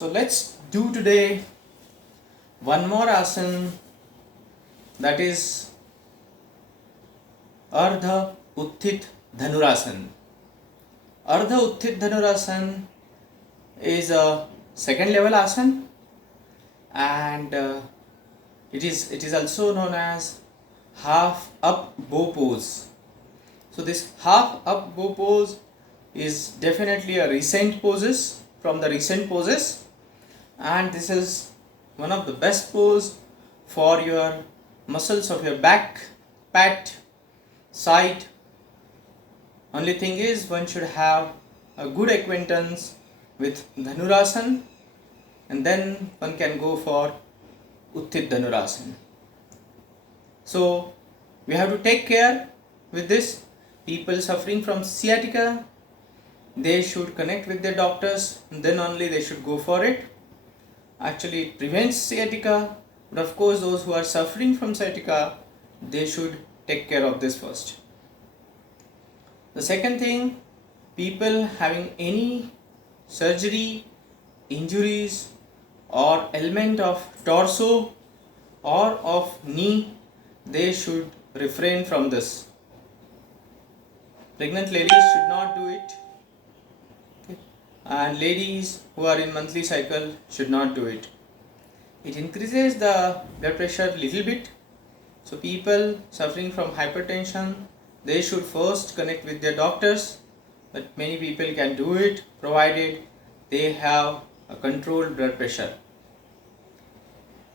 So let's do today one more asana, that is Ardha Utthit Dhanurasana. Ardha Utthit Dhanurasana is a second level asana, and it is also known as half up bow pose. So this half up bow pose is definitely a recent poses from the recent poses, and this is one of the best pose for your muscles of your back, pat, side. Only thing is one should have a good acquaintance with Dhanurasana, and then one can go for Utthit Dhanurasana. So we have to take care with this. People suffering from sciatica, they should connect with their doctors, and then only they should go for it. Actually, it prevents sciatica, but of course those who are suffering from sciatica, they should take care of this first. The second thing, people having any surgery, injuries or ailment of torso or of knee, they should refrain from this. Pregnant ladies should not do it, and ladies who are in monthly cycle should not do it. It increases the blood pressure little bit. So people suffering from hypertension, they should first connect with their doctors, but many people can do it provided they have a controlled blood pressure.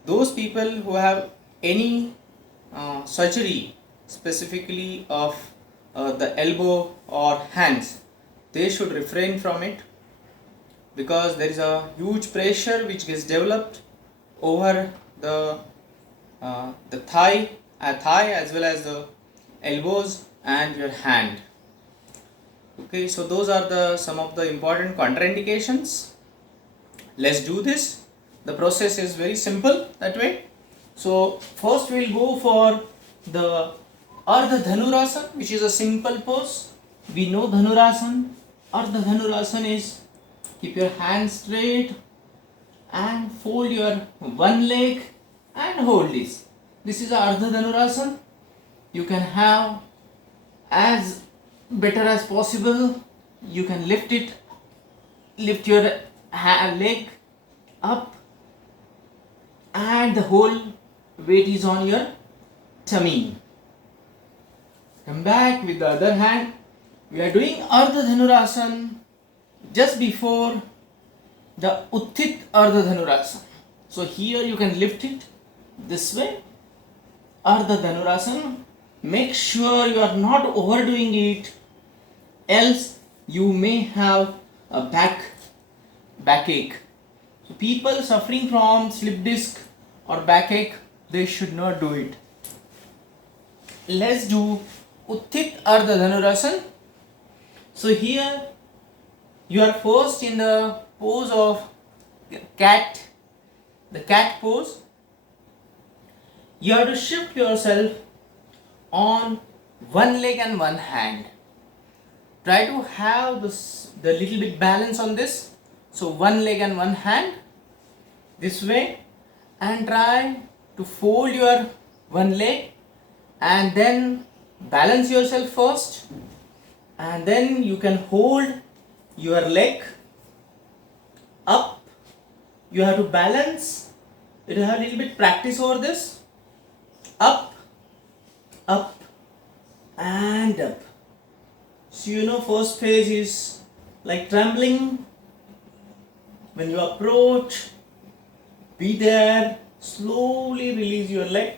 Those people who have any surgery specifically of the elbow or hands, they should refrain from it, because there is a huge pressure which gets developed over the thigh as well as the elbows and your hand. Okay, so those are the some of the important contraindications. Let's do this. The process is very simple that way. So first we'll go for the Ardha Dhanurasana, which is a simple pose. We know Dhanurasana. Ardha Dhanurasana is keep your hands straight and fold your one leg and hold this. This is Ardha Dhanurasana. You can have as better as possible. You can lift your leg up, and the whole weight is on your tummy. Come back with the other hand. We are doing Ardha Dhanurasana just before the Utthit Ardha Dhanurasana. So here you can lift it this way, Ardha Dhanurasana. Make sure you are not overdoing it, else you may have a backache. So people suffering from slip disc or backache, they should not do it. Let's do Utthit Ardha Dhanurasana. So here you are first in the pose of cat, the cat pose. You have to shift yourself on one leg and one hand. Try to have the little bit balance on this. So one leg and one hand this way, and try to fold your one leg and then balance yourself first, and then you can hold your leg up. You have to balance. You have a little bit practice over this. Up, up and up. So first phase is like trembling. When you approach, be there, slowly release your leg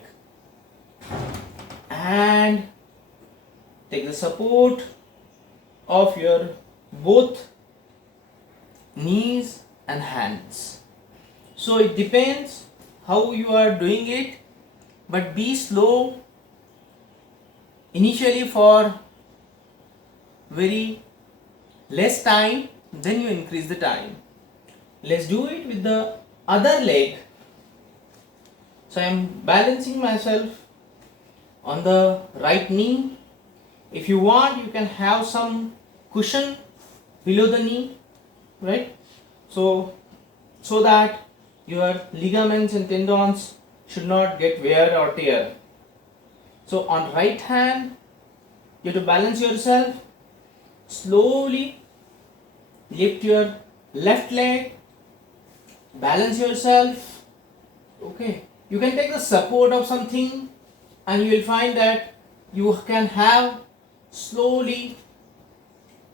and take the support of your both knees and hands. So it depends how you are doing it, but be slow initially for very less time, then you increase the time. Let's do it with the other leg. So I am balancing myself on the right knee. If you want, you can have some cushion below the knee, right? So so that your ligaments and tendons should not get wear or tear. So on right hand, you have to balance yourself. Slowly lift your left leg, balance yourself. Okay, you can take the support of something and you will find that you can have slowly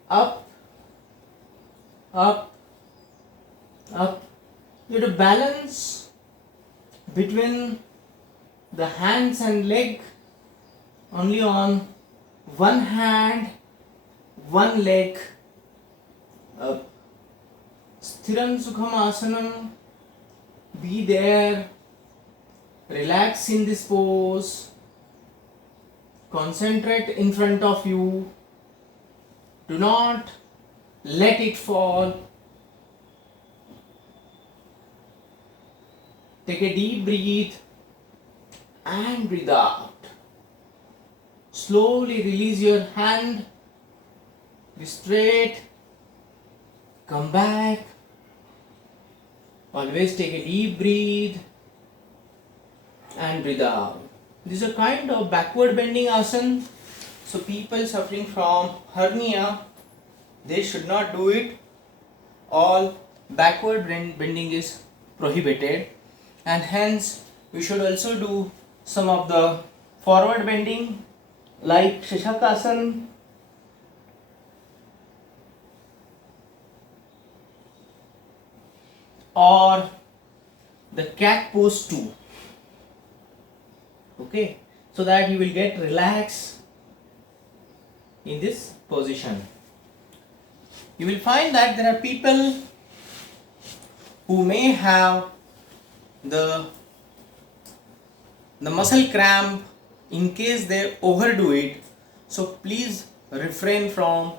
up, up, up. You have to balance between the hands and leg only on one hand, one leg up. Sthiram Sukham Asanam. Be there. Relax in this pose. Concentrate in front of you. Do not let it fall. Take a deep breath and breathe out. Slowly release your hand. Be straight. Come back. Always take a deep breath and breathe out. This is a kind of backward bending asana. So people suffering from hernia, they should not do it. All backward bending is prohibited, and hence we should also do some of the forward bending like Shashakasana, or the cat pose too. Okay, so that you will get relaxed in this position. You will find that there are people who may have the muscle cramp in case they overdo it. So please refrain from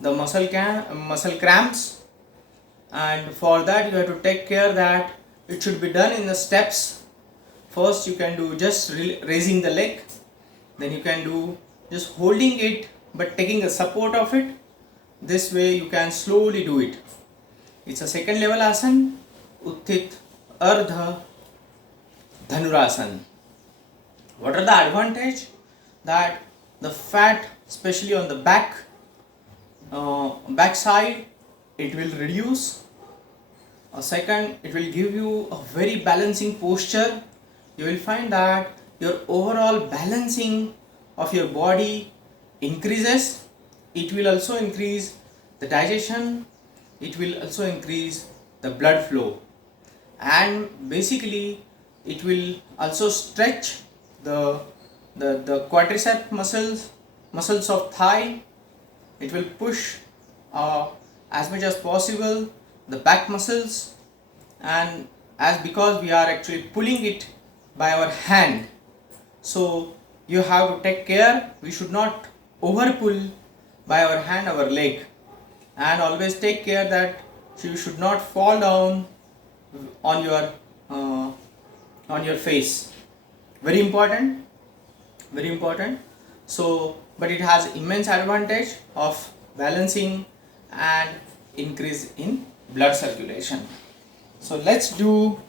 the muscle cramps, and for that you have to take care that it should be done in the steps. First you can do just raising the leg, then you can do just holding it but taking the support of it. This way you can slowly do it. It's a second level asana, Utthit Ardha Dhanurasana. What are the advantage? That the fat, especially on the back side, it will reduce. Second, it will give you a very balancing posture. You will find that your overall balancing of your body increases. It will also increase the digestion. It will also increase the blood flow, and basically it will also stretch the quadricep muscles of thigh. It will push as much as possible the back muscles, and as because we are actually pulling it by our hand, so you have to take care. We should not over pull by our hand our leg, and always take care that you should not fall down on your face. Very important, very important. So but it has immense advantage of balancing and increase in blood circulation. So let's do